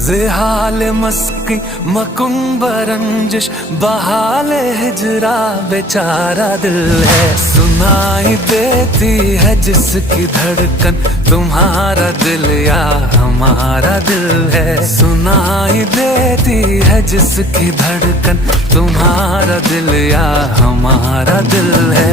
जिहाल मस्की मकुम्ब रंजिश बहाल हिजरा बेचारा दिल है। सुनाई देती है जिसकी धड़कन तुम्हारा दिल या हमारा दिल है। सुनाई देती है जिसकी धड़कन तुम्हारा दिल या हमारा दिल है।